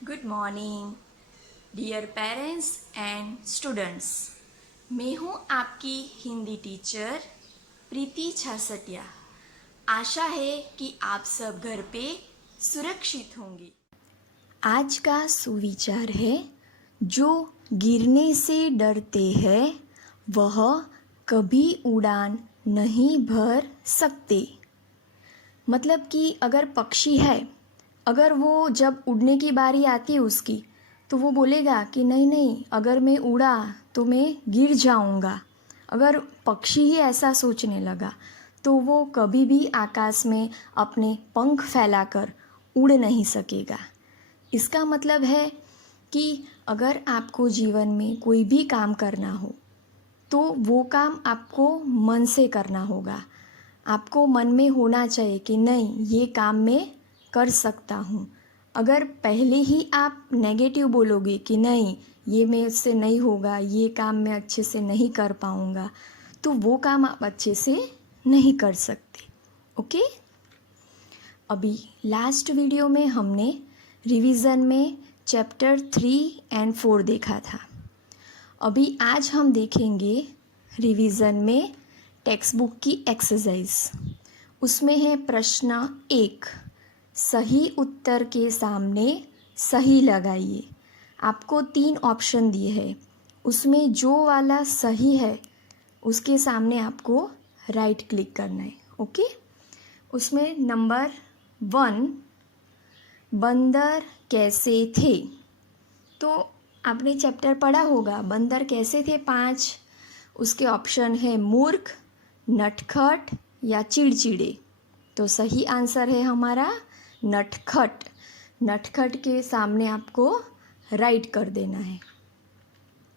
Good morning dear parents and students. मैं हूँ आपकी हिंदी टीचर प्रीति छासटिया। आशा है कि आप सब घर पे सुरक्षित होंगे। आज का सुविचार है, जो गिरने से डरते हैं वह कभी उड़ान नहीं भर सकते। मतलब कि अगर पक्षी है, अगर वो जब उड़ने की बारी आती है उसकी, तो वो बोलेगा कि नहीं नहीं, अगर मैं उड़ा तो मैं गिर जाऊंगा। अगर पक्षी ही ऐसा सोचने लगा तो वो कभी भी आकाश में अपने पंख फैलाकर उड़ नहीं सकेगा। इसका मतलब है कि अगर आपको जीवन में कोई भी काम करना हो तो वो काम आपको मन से करना होगा। आपको मन में होना चाहिए कि नहीं, ये काम मैं कर सकता हूँ। अगर पहले ही आप नेगेटिव बोलोगे कि नहीं, ये मेरे से नहीं होगा, ये काम मैं अच्छे से नहीं कर पाऊँगा, तो वो काम आप अच्छे से नहीं कर सकते। ओके। अभी लास्ट वीडियो में हमने रिवीजन में चैप्टर 3 एंड 4 देखा था। अभी आज हम देखेंगे रिवीजन में टेक्स्ट बुक की एक्सरसाइज। उसमें है प्रश्न 1, सही उत्तर के सामने सही लगाइए। आपको 3 ऑप्शन दिए हैं, उसमें जो वाला सही है उसके सामने आपको राइट क्लिक करना है। ओके। उसमें नंबर 1, बंदर कैसे थे। तो आपने चैप्टर पढ़ा होगा, बंदर कैसे थे 5। उसके ऑप्शन है मूर्ख, नटखट या चिड़चिड़े। तो सही आंसर है हमारा नटखट। नटखट के सामने आपको राइट कर देना है।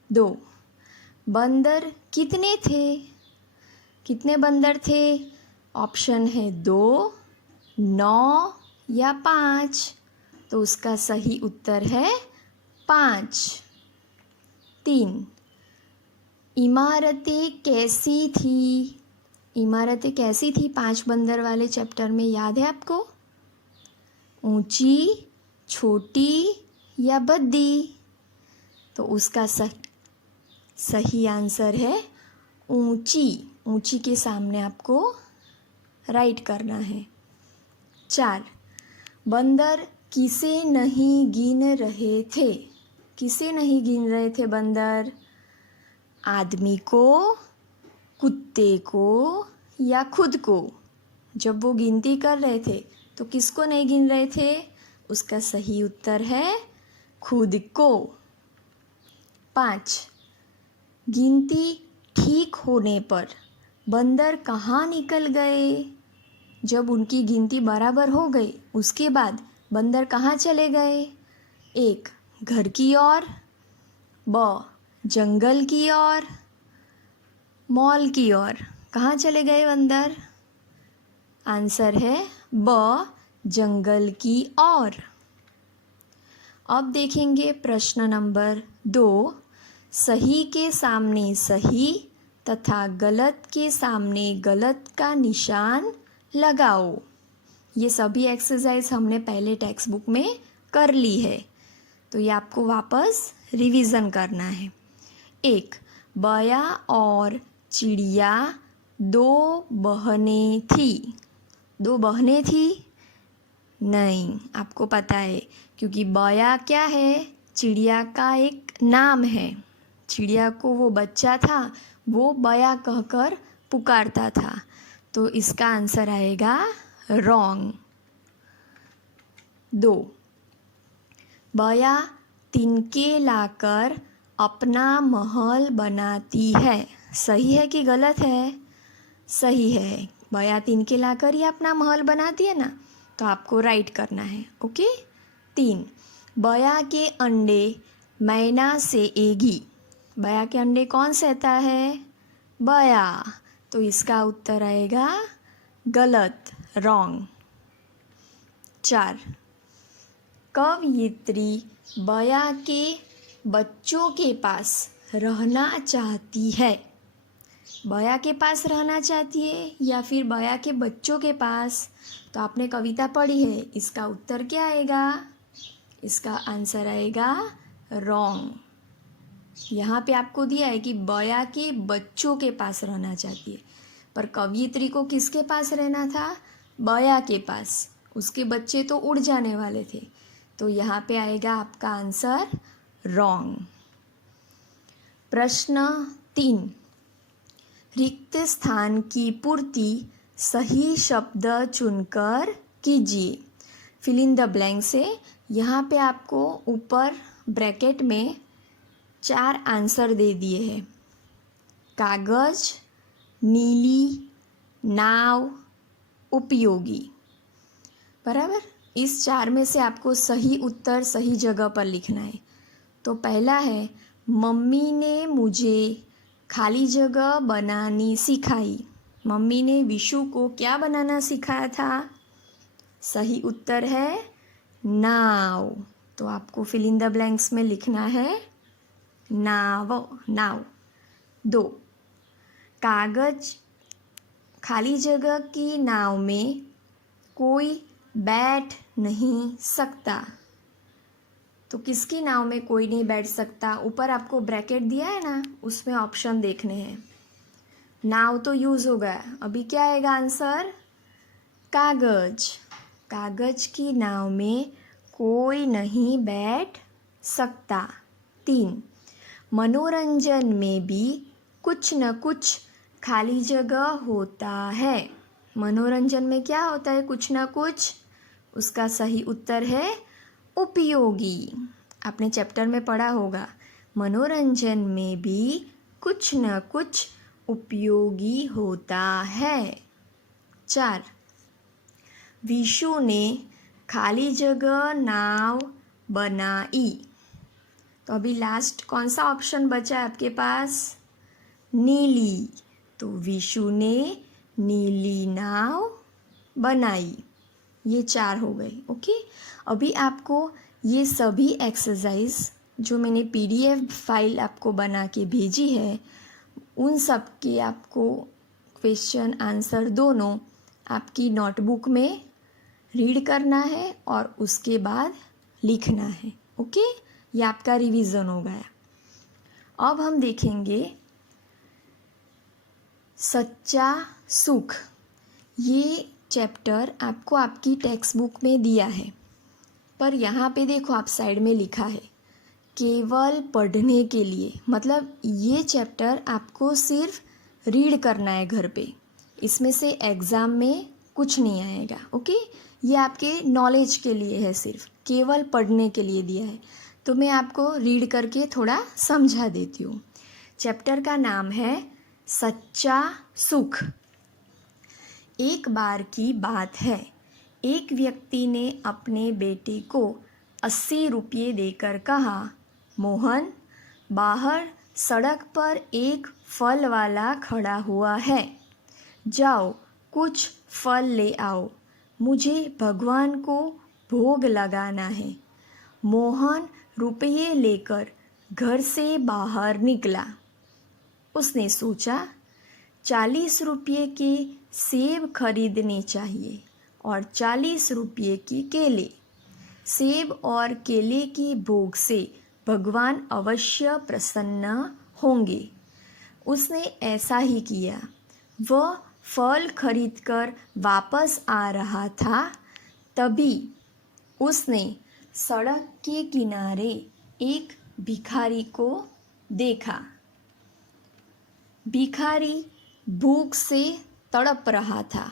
2, बंदर कितने थे। कितने बंदर थे। ऑप्शन है 2, 9 या 5। तो उसका सही उत्तर है 5। 3, इमारतें कैसी थी। इमारतें कैसी थी 5 बंदर वाले चैप्टर में, याद है आपको। ऊंची, छोटी या बद्दी। तो उसका सही आंसर है ऊंची। ऊंची के सामने आपको राइट करना है। 4, बंदर किसे नहीं गिन रहे थे। किसे नहीं गिन रहे थे बंदर। आदमी को, कुत्ते को या खुद को। जब वो गिनती कर रहे थे तो किसको नहीं गिन रहे थे। उसका सही उत्तर है खुद को। 5, गिनती ठीक होने पर बंदर कहाँ निकल गए। जब उनकी गिनती बराबर हो गई उसके बाद बंदर कहाँ चले गए। 1, घर की ओर, ब, जंगल की ओर, मॉल की ओर। कहाँ चले गए बंदर। आंसर है ब, जंगल की ओर। अब देखेंगे प्रश्न नंबर 2, सही के सामने सही तथा गलत के सामने गलत का निशान लगाओ। ये सभी एक्सरसाइज हमने पहले टेक्स्ट बुक में कर ली है, तो ये आपको वापस रिवीजन करना है। 1, बया और चिड़िया 2 बहनें थी। 2 बहनें थी। नहीं, आपको पता है, क्योंकि बया क्या है, चिड़िया का एक नाम है। चिड़िया को वो बच्चा था, वो बया कहकर पुकारता था। तो इसका आंसर आएगा रॉन्ग। 2, बया तिनके लाकर अपना महल बनाती है। सही है कि गलत है। सही है, बया तिनके लाकर ही अपना महल बनाती है ना, तो आपको राइट करना है। ओके। 3, बया के अंडे मैना सेएगी। बया के अंडे कौन सहता है। बया। तो इसका उत्तर आएगा गलत, रॉन्ग। 4, कवयित्री बया के बच्चों के पास रहना चाहती है। बया के पास रहना चाहती है या फिर बया के बच्चों के पास। तो आपने कविता पढ़ी है, इसका उत्तर क्या आएगा। इसका आंसर आएगा रॉन्ग। यहाँ पे आपको दिया है कि बया के बच्चों के पास रहना चाहती है, पर कवयित्री को किसके पास रहना था? बया के पास। उसके बच्चे तो उड़ जाने वाले थे, तो यहाँ पे आएगा आपका आंसर रॉन्ग। प्रश्न 3, रिक्त स्थान की पूर्ति सही शब्द चुनकर कीजिए। फिल इन द ब्लैंक से यहाँ पे आपको ऊपर ब्रैकेट में 4 आंसर दे दिए हैं। कागज, नीली, नाव, उपयोगी। बराबर, इस 4 में से आपको सही उत्तर सही जगह पर लिखना है। तो पहला है, मम्मी ने मुझे खाली जगह बनानी सिखाई। मम्मी ने विशु को क्या बनाना सिखाया था? सही उत्तर है नाव। तो आपको फिल इन द ब्लैंक्स में लिखना है नाव, नाव। 2, कागज, खाली जगह की नाव में कोई बैठ नहीं सकता। तो किसकी नाव में कोई नहीं बैठ सकता? ऊपर आपको ब्रैकेट दिया है ना, उसमें ऑप्शन देखने हैं। नाव तो यूज़ हो गया, अभी क्या आएगा आंसर? कागज। कागज की नाव में कोई नहीं बैठ सकता। 3, मनोरंजन में भी कुछ न कुछ खाली जगह होता है। मनोरंजन में क्या होता है? कुछ न कुछ। उसका सही उत्तर है उपयोगी। आपने चैप्टर में पढ़ा होगा, मनोरंजन में भी कुछ न कुछ उपयोगी होता है। 4, विशु ने खाली जगह नाव बनाई। तो अभी लास्ट कौन सा ऑप्शन बचा है आपके पास? नीली। तो विशु ने नीली नाव बनाई। ये 4 हो गए। ओके, अभी आपको ये सभी एक्सरसाइज जो मैंने PDF फाइल आपको बना के भेजी है, उन सब के आपको क्वेश्चन आंसर दोनों आपकी नोटबुक में रीड करना है और उसके बाद लिखना है। ओके, ये आपका रिवीजन हो गया। अब हम देखेंगे सच्चा सुख। ये चैप्टर आपको आपकी टेक्स्ट बुक में दिया है, पर यहाँ पे देखो आप साइड में लिखा है केवल पढ़ने के लिए। मतलब ये चैप्टर आपको सिर्फ रीड करना है घर पे, इसमें से एग्ज़ाम में कुछ नहीं आएगा। ओके, ये आपके नॉलेज के लिए है, सिर्फ केवल पढ़ने के लिए दिया है। तो मैं आपको रीड करके थोड़ा समझा देती हूँ। चैप्टर का नाम है सच्चा सुख। एक बार की बात है, एक व्यक्ति ने अपने बेटे को 80 रुपये देकर कहा, मोहन, बाहर सड़क पर एक फल वाला खड़ा हुआ है, जाओ कुछ फल ले आओ, मुझे भगवान को भोग लगाना है। मोहन रुपये लेकर घर से बाहर निकला। उसने सोचा 40 रुपये के सेब खरीदने चाहिए और 40 रुपये की केले। सेब और केले की भोग से भगवान अवश्य प्रसन्न होंगे। उसने ऐसा ही किया। वह फल खरीदकर वापस आ रहा था, तभी उसने सड़क के किनारे एक भिखारी को देखा। भिखारी भूख से तड़प रहा था।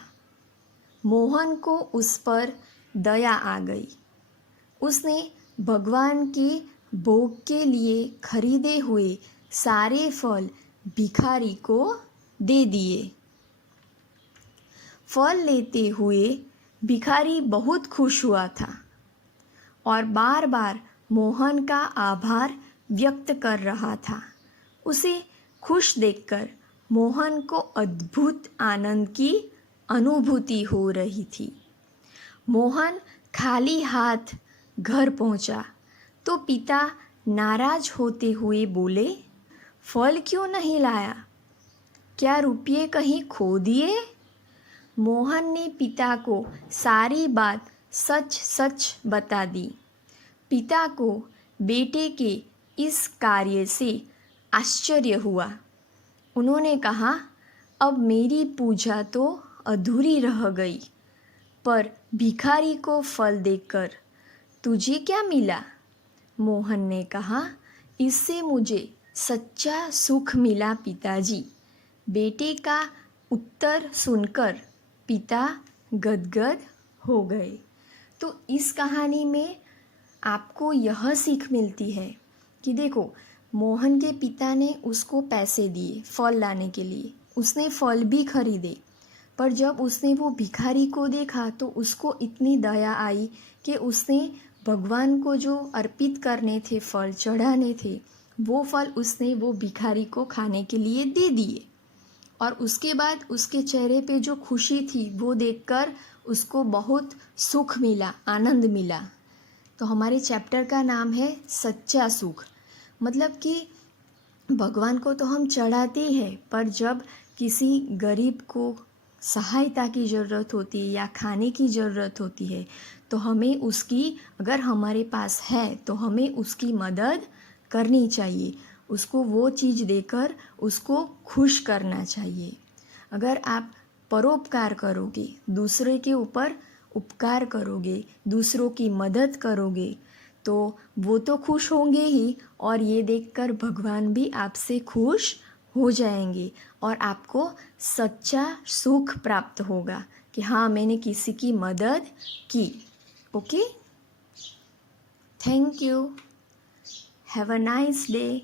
मोहन को उस पर दया आ गई। उसने भगवान के भोग के लिए खरीदे हुए सारे फल भिखारी को दे दिए। फल लेते हुए भिखारी बहुत खुश हुआ था और बार बार मोहन का आभार व्यक्त कर रहा था। उसे खुश देखकर मोहन को अद्भुत आनंद की अनुभूति हो रही थी। मोहन खाली हाथ घर पहुंचा तो पिता नाराज होते हुए बोले, फल क्यों नहीं लाया? क्या रुपये कहीं खो दिए? मोहन ने पिता को सारी बात सच सच बता दी। पिता को बेटे के इस कार्य से आश्चर्य हुआ। उन्होंने कहा, अब मेरी पूजा तो अधूरी रह गई, पर भिखारी को फल देकर तुझे क्या मिला? मोहन ने कहा, इससे मुझे सच्चा सुख मिला पिताजी। बेटे का उत्तर सुनकर पिता गदगद हो गए। तो इस कहानी में आपको यह सीख मिलती है कि देखो, मोहन के पिता ने उसको पैसे दिए फल लाने के लिए, उसने फल भी खरीदे, पर जब उसने वो भिखारी को देखा तो उसको इतनी दया आई कि उसने भगवान को जो अर्पित करने थे, फल चढ़ाने थे, वो फल उसने वो भिखारी को खाने के लिए दे दिए। और उसके बाद उसके चेहरे पे जो खुशी थी वो देखकर उसको बहुत सुख मिला, आनंद मिला। तो हमारे चैप्टर का नाम है सच्चा सुख। मतलब कि भगवान को तो हम चढ़ाते हैं, पर जब किसी गरीब को सहायता की ज़रूरत होती है या खाने की ज़रूरत होती है तो हमें उसकी, अगर हमारे पास है तो हमें उसकी मदद करनी चाहिए, उसको वो चीज़ देकर उसको खुश करना चाहिए। अगर आप परोपकार करोगे, दूसरे के ऊपर उपकार करोगे, दूसरों की मदद करोगे, तो वो तो खुश होंगे ही, और ये देखकर भगवान भी आपसे खुश हो जाएंगे और आपको सच्चा सुख प्राप्त होगा कि हाँ, मैंने किसी की मदद की। Okay, thank you, have a nice day.